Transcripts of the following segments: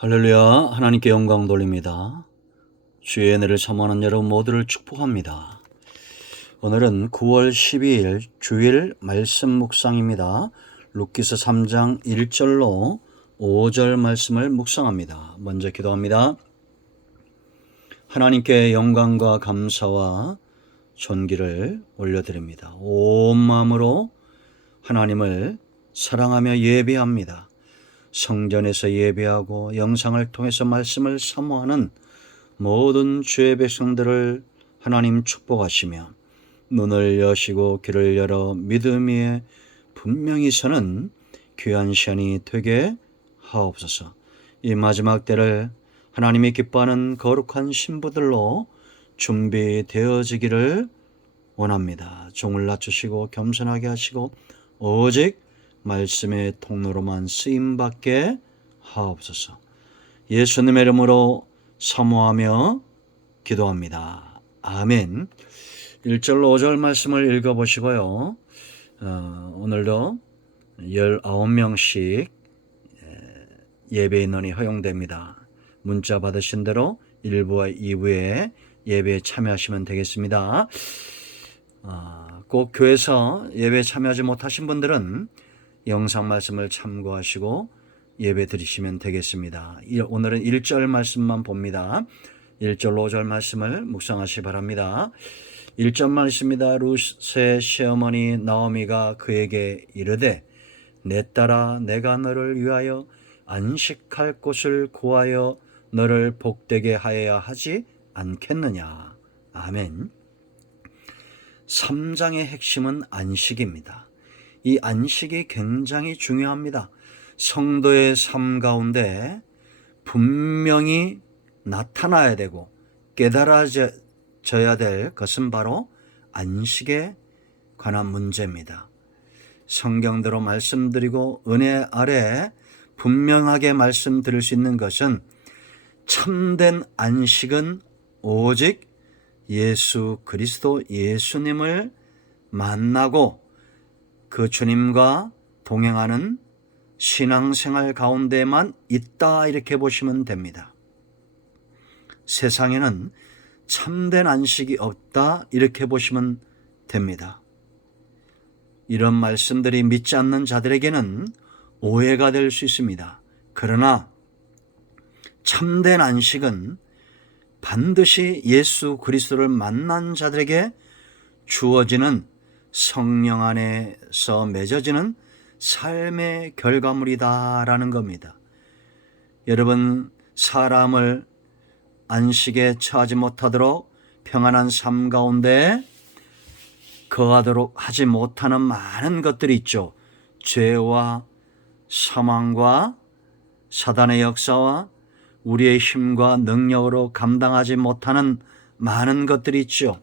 할렐루야. 하나님께 영광 돌립니다. 주의 은혜를 사모하는 여러분 모두를 축복합니다. 오늘은 9월 12일 주일 말씀 묵상입니다. 룻기서 3장 1절로 5절 말씀을 묵상합니다. 먼저 기도합니다. 하나님께 영광과 감사와 존귀를 올려드립니다. 온 마음으로 하나님을 사랑하며 예배합니다. 성전에서 예배하고 영상을 통해서 말씀을 사모하는 모든 주의 백성들을 하나님 축복하시며 눈을 여시고 귀를 열어 믿음 위에 분명히 서는 귀한 시간이 되게 하옵소서. 이 마지막 때를 하나님이 기뻐하는 거룩한 신부들로 준비되어지기를 원합니다. 종을 낮추시고 겸손하게 하시고 오직 말씀의 통로로만 쓰임받게 하옵소서. 예수님의 이름으로 사모하며 기도합니다. 아멘. 1절로 5절 말씀을 읽어보시고요. 오늘도 19명씩 예배 인원이 허용됩니다. 문자 받으신 대로 1부와 2부에 예배에 참여하시면 되겠습니다. 꼭 교회에서 예배에 참여하지 못하신 분들은 영상 말씀을 참고하시고 예배 드리시면 되겠습니다. 오늘은 1절 말씀만 봅니다. 1절 5절 말씀을 묵상하시기 바랍니다. 1절 말씀입니다. 룻의 시어머니 나오미가 그에게 이르되 내 딸아 내가 너를 위하여 안식할 곳을 구하여 너를 복되게 하여야 하지 않겠느냐. 아멘. 3장의 핵심은 안식입니다. 이 안식이 굉장히 중요합니다. 성도의 삶 가운데 분명히 나타나야 되고 깨달아져야 될 것은 바로 안식에 관한 문제입니다. 성경대로 말씀드리고 은혜 아래 분명하게 말씀드릴 수 있는 것은 참된 안식은 오직 예수 그리스도 예수님을 만나고 그 주님과 동행하는 신앙생활 가운데만 있다 이렇게 보시면 됩니다. 세상에는 참된 안식이 없다 이렇게 보시면 됩니다. 이런 말씀들이 믿지 않는 자들에게는 오해가 될 수 있습니다. 그러나 참된 안식은 반드시 예수 그리스도를 만난 자들에게 주어지는 성령 안에서 맺어지는 삶의 결과물이다라는 겁니다. 여러분, 사람을 안식에 처하지 못하도록 평안한 삶 가운데 거하도록 하지 못하는 많은 것들이 있죠. 죄와 사망과 사단의 역사와 우리의 힘과 능력으로 감당하지 못하는 많은 것들이 있죠.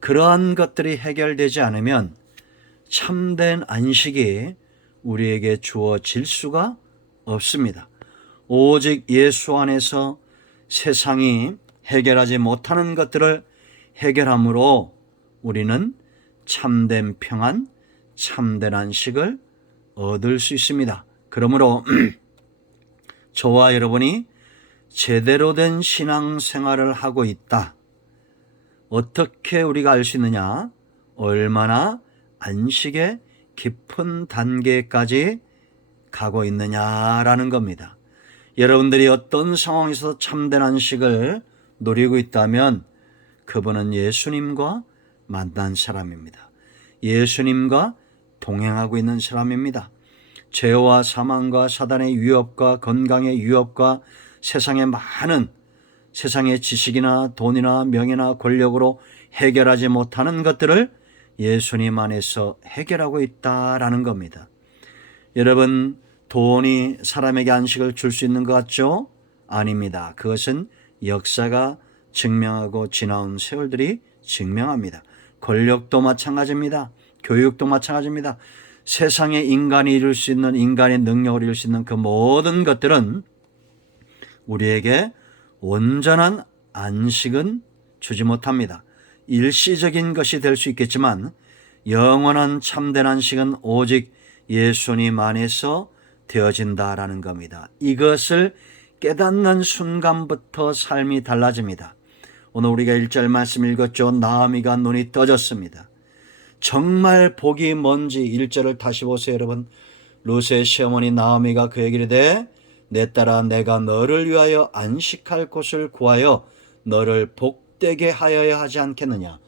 그러한 것들이 해결되지 않으면 참된 안식이 우리에게 주어질 수가 없습니다. 오직 예수 안에서 세상이 해결하지 못하는 것들을 해결함으로 우리는 참된 평안, 참된 안식을 얻을 수 있습니다. 그러므로 저와 여러분이 제대로 된 신앙생활을 하고 있다. 어떻게 우리가 알 수 있느냐? 얼마나 안식의 깊은 단계까지 가고 있느냐라는 겁니다. 여러분들이 어떤 상황에서 참된 안식을 누리고 있다면 그분은 예수님과 만난 사람입니다. 예수님과 동행하고 있는 사람입니다. 죄와 사망과 사단의 위협과 건강의 위협과 세상의 많은 세상의 지식이나 돈이나 명예나 권력으로 해결하지 못하는 것들을 예수님 안에서 해결하고 있다라는 겁니다. 여러분, 돈이 사람에게 안식을 줄 수 있는 것 같죠? 아닙니다. 그것은 역사가 증명하고 지나온 세월들이 증명합니다. 권력도 마찬가지입니다. 교육도 마찬가지입니다. 세상에 인간이 이룰 수 있는, 인간의 능력을 이룰 수 있는 그 모든 것들은 우리에게 온전한 안식은 주지 못합니다. 일시적인 것이 될 수 있겠지만 영원한 참된 안식은 오직 예수님 안에서 되어진다라는 겁니다. 이것을 깨닫는 순간부터 삶이 달라집니다. 오늘 우리가 1절 말씀 읽었죠. 나오미가 눈이 떠졌습니다. 정말 복이 뭔지 1절을 다시 보세요, 여러분. 룻의 시어머니 나오미가 그에게 이르되 내 딸아, 내가 너를 위하여 안식할 곳을 구하여 너를 복되게 하여야 하지 않겠느냐.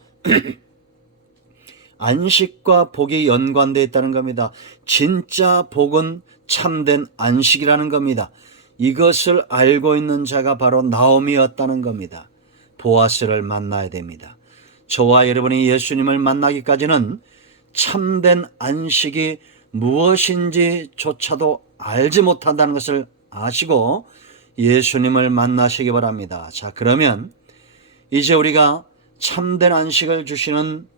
안식과 복이 연관되어 있다는 겁니다. 진짜 복은 참된 안식이라는 겁니다. 이것을 알고 있는 자가 바로 나오미였다는 겁니다. 보아스를 만나야 됩니다. 저와 여러분이 예수님을 만나기까지는 참된 안식이 무엇인지조차도 알지 못한다는 것을 아시고 예수님을 만나시기 바랍니다. 자, 그러면 이제 우리가 참된 안식을 주시는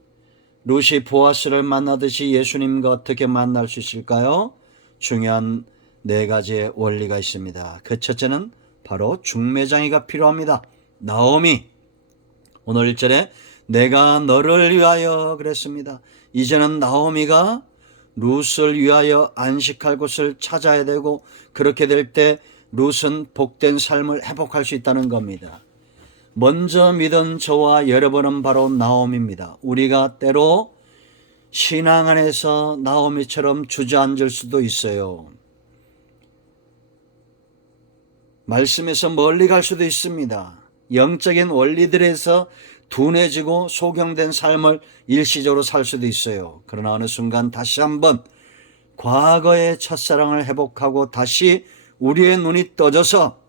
룻이 보아스를 만나듯이 예수님과 어떻게 만날 수 있을까요? 중요한 4가지의 원리가 있습니다. 그 첫째는 바로 중매장이가 필요합니다. 나오미, 오늘 1절에 내가 너를 위하여 그랬습니다. 이제는 나오미가 룻을 위하여 안식할 곳을 찾아야 되고, 그렇게 될 때 룻은 복된 삶을 회복할 수 있다는 겁니다. 먼저 믿은 저와 여러분은 바로 나오미입니다. 우리가 때로 신앙 안에서 나오미처럼 주저앉을 수도 있어요. 말씀에서 멀리 갈 수도 있습니다. 영적인 원리들에서 둔해지고 소경된 삶을 일시적으로 살 수도 있어요. 그러나 어느 순간 다시 한번 과거의 첫사랑을 회복하고 다시 우리의 눈이 떠져서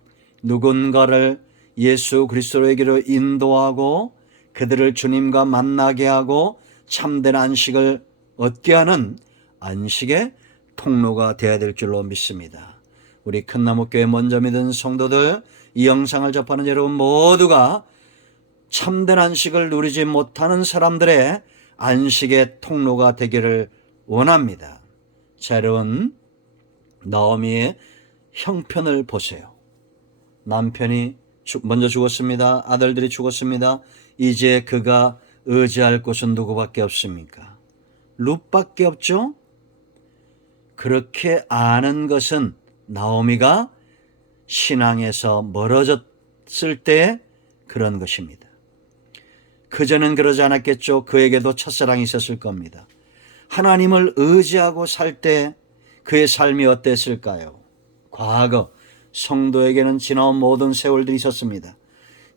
누군가를 예수 그리스도에게로 인도하고 그들을 주님과 만나게 하고 참된 안식을 얻게 하는 안식의 통로가 되어야 될 줄로 믿습니다. 우리 큰나무교회 먼저 믿은 성도들, 이 영상을 접하는 여러분 모두가 참된 안식을 누리지 못하는 사람들의 안식의 통로가 되기를 원합니다. 자, 여러분, 나오미의 형편을 보세요. 남편이 먼저 죽었습니다. 아들들이 죽었습니다. 이제 그가 의지할 곳은 누구밖에 없습니까? 룻밖에 없죠? 그렇게 아는 것은 나오미가 신앙에서 멀어졌을 때 그런 것입니다. 그전엔 그러지 않았겠죠. 그에게도 첫사랑이 있었을 겁니다. 하나님을 의지하고 살 때 그의 삶이 어땠을까요? 과거 성도에게는 지나온 모든 세월들이 있었습니다.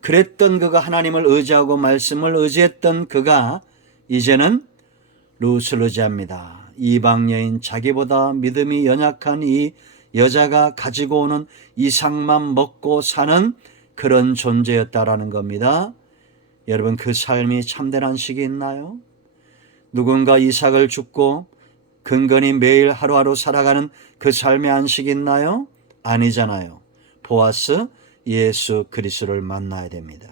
그랬던 그가 하나님을 의지하고 말씀을 의지했던 그가 이제는 룻을 의지합니다. 이방 여인, 자기보다 믿음이 연약한 이 여자가 가지고 오는 이삭만 먹고 사는 그런 존재였다라는 겁니다. 여러분, 그 삶이 참된 안식이 있나요? 누군가 이삭을 줍고 근근히 매일 하루하루 살아가는 그 삶의 안식이 있나요? 아니잖아요. 보아스, 예수 그리스도를 만나야 됩니다.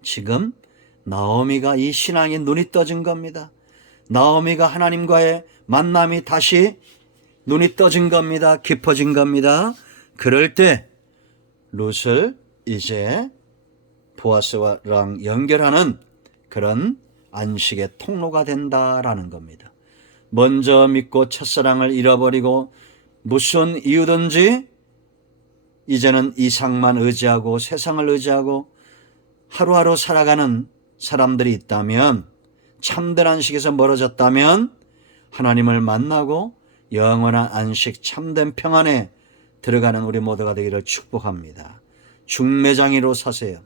지금 나오미가 이 신앙에 눈이 떠진 겁니다. 나오미가 하나님과의 만남이 다시 눈이 떠진 겁니다. 깊어진 겁니다. 그럴 때 룻을 이제 보아스랑 연결하는 그런 안식의 통로가 된다라는 겁니다. 먼저 믿고 첫사랑을 잃어버리고 무슨 이유든지 이제는 이삭만 의지하고 세상을 의지하고 하루하루 살아가는 사람들이 있다면, 참된 안식에서 멀어졌다면 하나님을 만나고 영원한 안식, 참된 평안에 들어가는 우리 모두가 되기를 축복합니다. 중매장이로 사세요.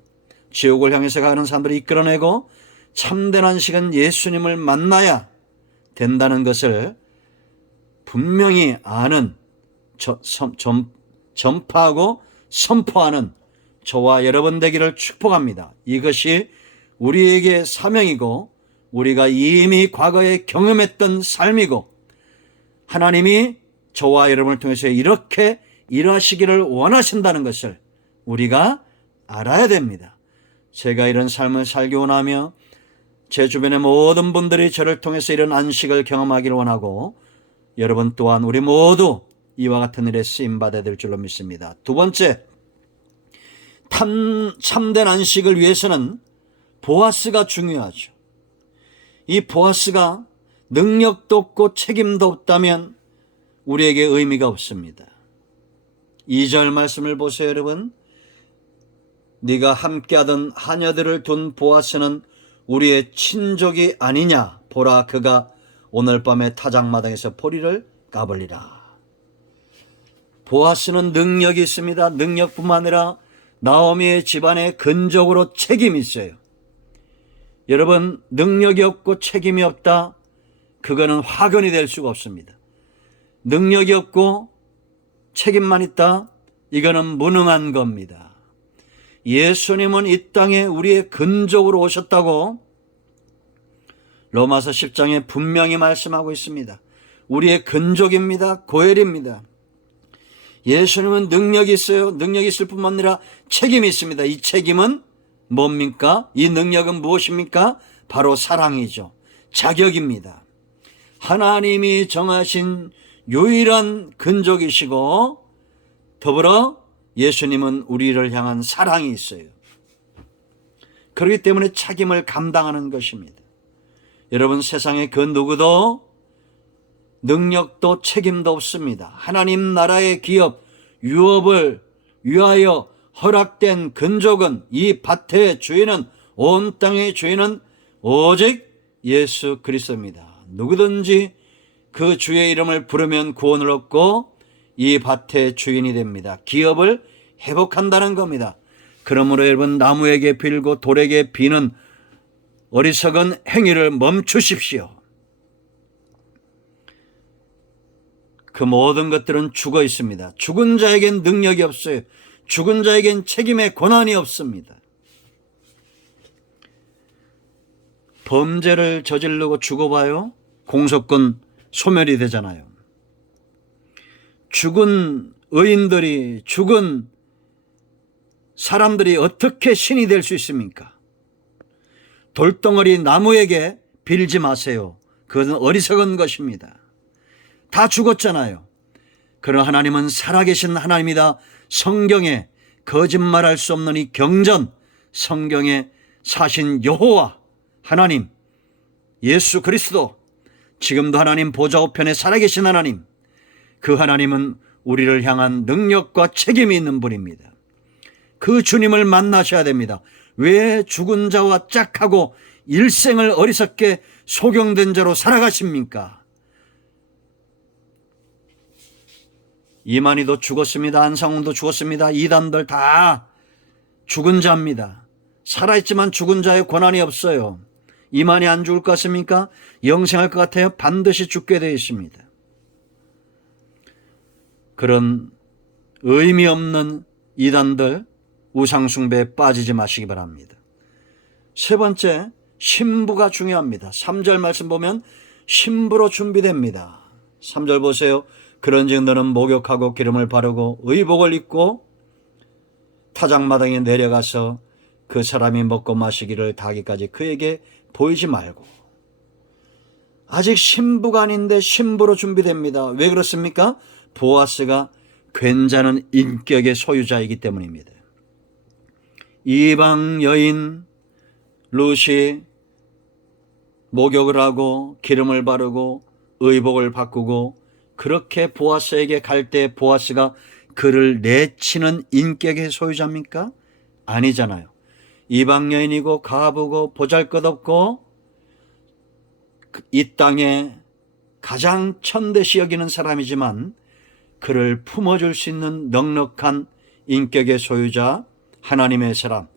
지옥을 향해서 가는 사람들을 이끌어내고 참된 안식은 예수님을 만나야 된다는 것을 분명히 아는, 전파하고 선포하는 저와 여러분 되기를 축복합니다. 이것이 우리에게 사명이고 우리가 이미 과거에 경험했던 삶이고 하나님이 저와 여러분을 통해서 이렇게 일하시기를 원하신다는 것을 우리가 알아야 됩니다. 제가 이런 삶을 살기 원하며 제 주변의 모든 분들이 저를 통해서 이런 안식을 경험하기를 원하고 여러분 또한 우리 모두 이와 같은 일에 쓰임받아야 될 줄로 믿습니다. 두 번째, 참된 안식을 위해서는 보아스가 중요하죠. 이 보아스가 능력도 없고 책임도 없다면 우리에게 의미가 없습니다. 2절 말씀을 보세요, 여러분. 네가 함께하던 하녀들을 둔 보아스는 우리의 친족이 아니냐. 보라, 그가 오늘 밤에 타작마당에서 포리를 까불리라. 보아스는 능력이 있습니다. 능력뿐만 아니라 나오미의 집안에 근적으로 책임이 있어요. 여러분, 능력이 없고 책임이 없다, 그거는 화근이 될 수가 없습니다. 능력이 없고 책임만 있다, 이거는 무능한 겁니다. 예수님은 이 땅에 우리의 근족으로 오셨다고 로마서 10장에 분명히 말씀하고 있습니다. 우리의 근족입니다. 고혈입니다. 예수님은 능력이 있어요. 능력이 있을 뿐만 아니라 책임이 있습니다. 이 책임은 뭡니까? 이 능력은 무엇입니까? 바로 사랑이죠. 자격입니다. 하나님이 정하신 유일한 근족이시고 더불어 예수님은 우리를 향한 사랑이 있어요. 그렇기 때문에 책임을 감당하는 것입니다. 여러분, 세상에 그 누구도 능력도 책임도 없습니다. 하나님 나라의 기업, 유업을 위하여 허락된 근족은, 이 밭의 주인은, 온 땅의 주인은 오직 예수 그리스도입니다. 누구든지 그 주의 이름을 부르면 구원을 얻고 이 밭의 주인이 됩니다. 기업을 회복한다는 겁니다. 그러므로 여러분, 나무에게 빌고 돌에게 비는 어리석은 행위를 멈추십시오. 그 모든 것들은 죽어 있습니다. 죽은 자에겐 능력이 없어요. 죽은 자에겐 책임의 권한이 없습니다. 범죄를 저지르고 죽어봐요, 공소권 소멸이 되잖아요. 죽은 의인들이, 죽은 사람들이 어떻게 신이 될 수 있습니까? 돌덩어리 나무에게 빌지 마세요. 그것은 어리석은 것입니다. 다 죽었잖아요. 그러나 하나님은 살아계신 하나님이다. 성경에 거짓말할 수 없는 이 경전, 성경에 사신 여호와 하나님, 예수 그리스도, 지금도 하나님 보좌 우편에 살아계신 하나님, 그 하나님은 우리를 향한 능력과 책임이 있는 분입니다. 그 주님을 만나셔야 됩니다. 왜 죽은 자와 짝하고 일생을 어리석게 소경된 자로 살아가십니까? 이만희도 죽었습니다. 안상훈도 죽었습니다. 이단들 다 죽은 자입니다. 살아있지만 죽은 자의 권한이 없어요. 이만희 안 죽을 것 같습니까? 영생할 것 같아요? 반드시 죽게 되어 있습니다. 그런 의미 없는 이단들, 우상숭배에 빠지지 마시기 바랍니다. 세 번째, 신부가 중요합니다. 3절 말씀 보면 신부로 준비됩니다. 3절 보세요. 그런즉 너는 목욕하고 기름을 바르고 의복을 입고 타작마당에 내려가서 그 사람이 먹고 마시기를 다하기까지 그에게 보이지 말고. 아직 신부가 아닌데 신부로 준비됩니다. 왜 그렇습니까? 보아스가 괜찮은 인격의 소유자이기 때문입니다. 이방 여인 룻이 목욕을 하고 기름을 바르고 의복을 바꾸고 그렇게 보아스에게 갈 때 보아스가 그를 내치는 인격의 소유자입니까? 아니잖아요. 이방 여인이고 가부고 보잘것없고 이 땅에 가장 천대시 여기는 사람이지만 그를 품어줄 수 있는 넉넉한 인격의 소유자, 하나님의 사람,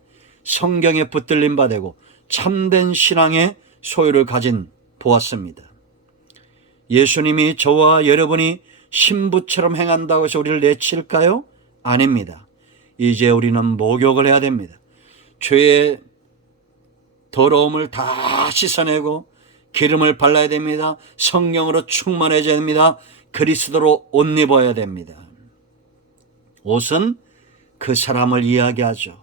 성경에 붙들림 바되고 참된 신앙의 소유를 가진 보았습니다. 예수님이 저와 여러분이 신부처럼 행한다고 해서 우리를 내칠까요? 아닙니다. 이제 우리는 목욕을 해야 됩니다. 죄의 더러움을 다 씻어내고 기름을 발라야 됩니다. 성령으로 충만해져야 됩니다. 그리스도로 옷 입어야 됩니다. 옷은 그 사람을 이야기하죠.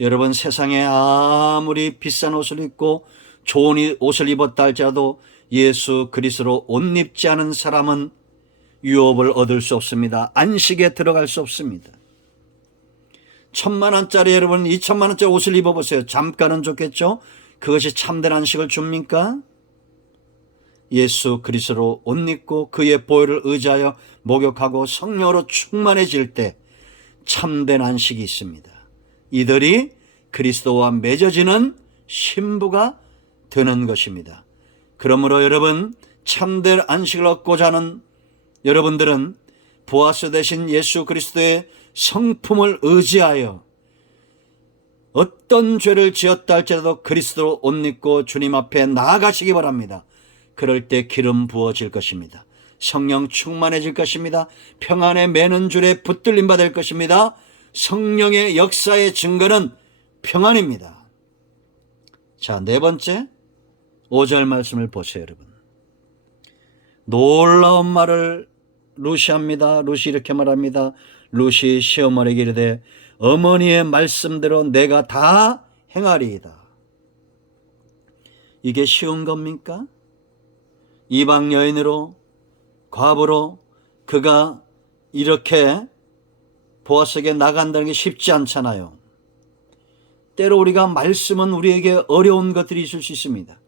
여러분, 세상에 아무리 비싼 옷을 입고 좋은 옷을 입었다 할지라도 예수 그리스도로 옷 입지 않은 사람은 유업을 얻을 수 없습니다. 안식에 들어갈 수 없습니다. 1,000,000원짜리 여러분 2,000,000원짜리 옷을 입어보세요. 잠깐은 좋겠죠? 그것이 참된 안식을 줍니까? 예수 그리스도로 옷 입고 그의 보혈을 의지하여 목욕하고 성령으로 충만해질 때 참된 안식이 있습니다. 이들이 그리스도와 맺어지는 신부가 되는 것입니다. 그러므로 여러분, 참된 안식을 얻고자 하는 여러분들은 보아스 되신 예수 그리스도의 성품을 의지하여 어떤 죄를 지었다 할지라도 그리스도로 옷 입고 주님 앞에 나아가시기 바랍니다. 그럴 때 기름 부어질 것입니다. 성령 충만해질 것입니다. 평안에 매는 줄에 붙들림 받을 것입니다. 성령의 역사의 증거는 평안입니다. 자, 네 번째 5절 말씀을 보세요, 여러분. 놀라운 말을 루시 합니다. 루시 이렇게 말합니다. 루시 시어머니에게 이르되 어머니의 말씀대로 내가 다 행하리이다. 이게 쉬운 겁니까? 이방 여인으로, 과부로 그가 이렇게 보아스에게 나간다는 게 쉽지 않잖아요. 때로 우리가 말씀은 우리에게 어려운 것들이 있을 수 있습니다.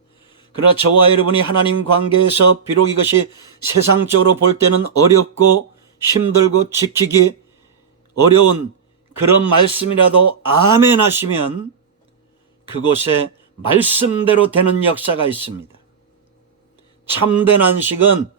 그러나 저와 여러분이 하나님 관계에서 비록 이것이 세상적으로 볼 때는 어렵고 힘들고 지키기 어려운 그런 말씀이라도 아멘 하시면 그곳에 말씀대로 되는 역사가 있습니다. 참된 안식은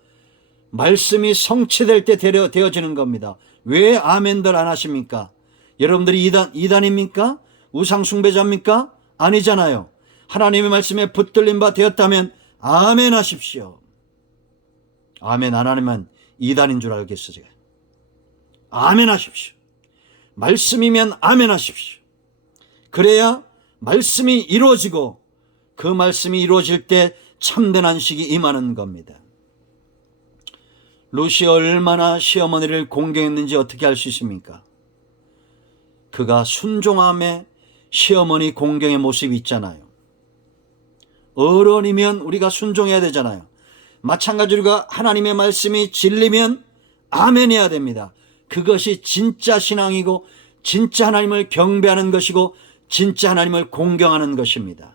말씀이 성취될 때 되어지는 겁니다. 왜 아멘들 안 하십니까? 여러분들이 이단입니까? 우상숭배자입니까? 아니잖아요. 하나님의 말씀에 붙들림 바 되었다면 아멘 하십시오. 아멘 안 하면 이단인 줄 알겠어 제가. 아멘 하십시오. 말씀이면 아멘 하십시오. 그래야 말씀이 이루어지고 그 말씀이 이루어질 때 참된 안식이 임하는 겁니다. 루시 얼마나 시어머니를 공경했는지 어떻게 알 수 있습니까? 그가 순종함에 시어머니 공경의 모습이 있잖아요. 어른이면 우리가 순종해야 되잖아요. 마찬가지로 우리가 하나님의 말씀이 진리면 아멘 해야 됩니다. 그것이 진짜 신앙이고 진짜 하나님을 경배하는 것이고 진짜 하나님을 공경하는 것입니다.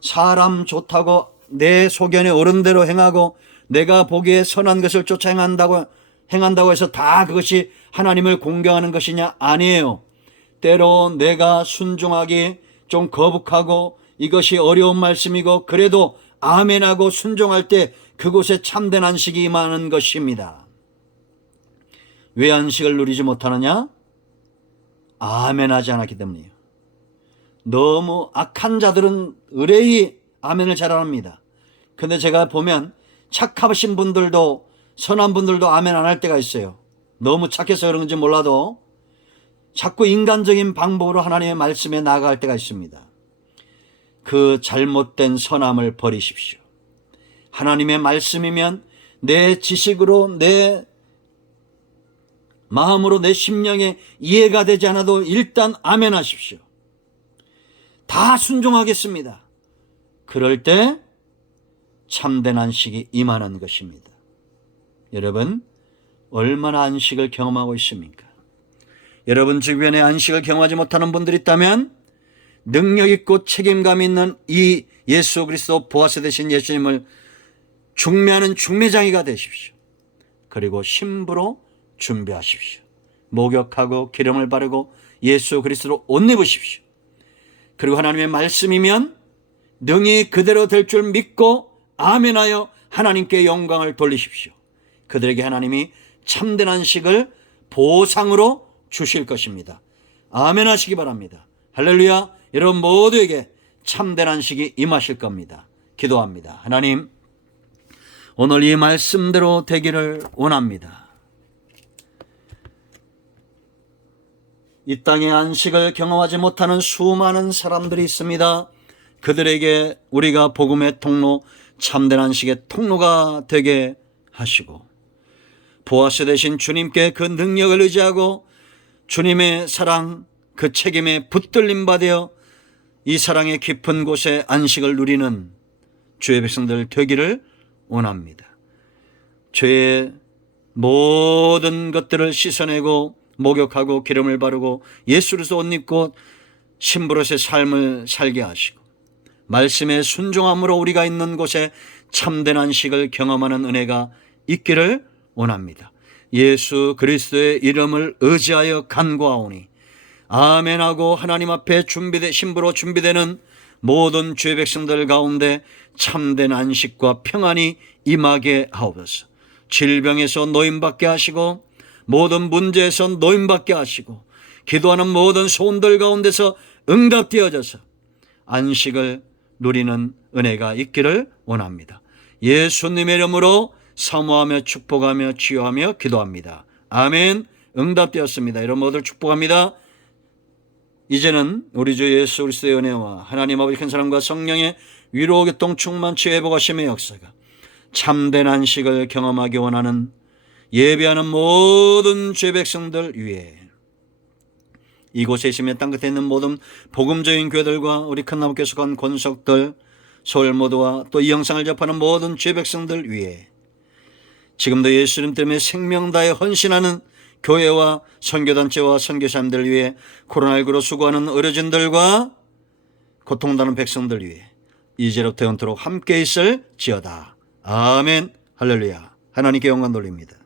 사람 좋다고 내 소견에 옳은 대로 행하고 내가 보기에 선한 것을 쫓아 행한다고 해서 다 그것이 하나님을 공경하는 것이냐? 아니에요. 때로 내가 순종하기 좀 거북하고 이것이 어려운 말씀이고 그래도 아멘하고 순종할 때 그곳에 참된 안식이 임하는 것입니다. 왜 안식을 누리지 못하느냐? 아멘하지 않았기 때문이에요. 너무 악한 자들은 의뢰히 아멘을 잘합니다. 근데 제가 보면 착하신 분들도 선한 분들도 아멘 안 할 때가 있어요. 너무 착해서 그런 건지 몰라도 자꾸 인간적인 방법으로 하나님의 말씀에 나아갈 때가 있습니다. 그 잘못된 선함을 버리십시오. 하나님의 말씀이면 내 지식으로 내 마음으로 내 심령에 이해가 되지 않아도 일단 아멘 하십시오. 다 순종하겠습니다. 그럴 때 참된 안식이 임하는 것입니다. 여러분, 얼마나 안식을 경험하고 있습니까? 여러분 주변에 안식을 경험하지 못하는 분들이 있다면 능력 있고 책임감 있는 이 예수 그리스도 보아스 되신 예수님을 중매하는 중매장이가 되십시오. 그리고 신부로 준비하십시오. 목욕하고 기름을 바르고 예수 그리스도로 옷 입으십시오. 그리고 하나님의 말씀이면 능히 그대로 될 줄 믿고 아멘하여 하나님께 영광을 돌리십시오. 그들에게 하나님이 참된 안식을 보상으로 주실 것입니다. 아멘 하시기 바랍니다. 할렐루야. 여러분 모두에게 참된 안식이 임하실 겁니다. 기도합니다. 하나님, 오늘 이 말씀대로 되기를 원합니다. 이 땅의 안식을 경험하지 못하는 수많은 사람들이 있습니다. 그들에게 우리가 복음의 통로, 참된 안식의 통로가 되게 하시고 보아스 되신 주님께 그 능력을 의지하고 주님의 사랑, 그 책임에 붙들림 받아 이 사랑의 깊은 곳에 안식을 누리는 주의 백성들 되기를 원합니다. 죄의 모든 것들을 씻어내고 목욕하고 기름을 바르고 예수로서 옷 입고 신부로서의 삶을 살게 하시고 말씀에 순종함으로 우리가 있는 곳에 참된 안식을 경험하는 은혜가 있기를 원합니다. 예수 그리스도의 이름을 의지하여 간구하오니 아멘하고 하나님 앞에 신부로 준비되는 모든 주의 백성들 가운데 참된 안식과 평안이 임하게 하옵소서. 질병에서 노임받게 하시고 모든 문제에서 노임받게 하시고 기도하는 모든 소원들 가운데서 응답되어져서 안식을 누리는 은혜가 있기를 원합니다. 예수님의 이름으로 사모하며 축복하며 치유하며 기도합니다. 아멘. 응답되었습니다. 여러분 모두 축복합니다. 이제는 우리 주 예수 그리스도의 은혜와 하나님 아버지 큰 사랑과 성령의 위로 교통 충만 치유 회복하심의 역사가 참된 안식을 경험하기 원하는 예배하는 모든 죄 백성들 위해 이곳에 있으며 땅끝에 있는 모든 복음적인 교회들과 우리 큰나무교회 속한 권속들 서울 모두와 또 이 영상을 접하는 모든 죄 백성들 위해 지금도 예수님 때문에 생명 다해 헌신하는 교회와 선교단체와 선교사님들 위해 코로나19로 수고하는 의료진들과 고통당하는 백성들 위해 이제로부터 영원토록 함께 있을 지어다. 아멘. 할렐루야. 하나님께 영광 돌립니다.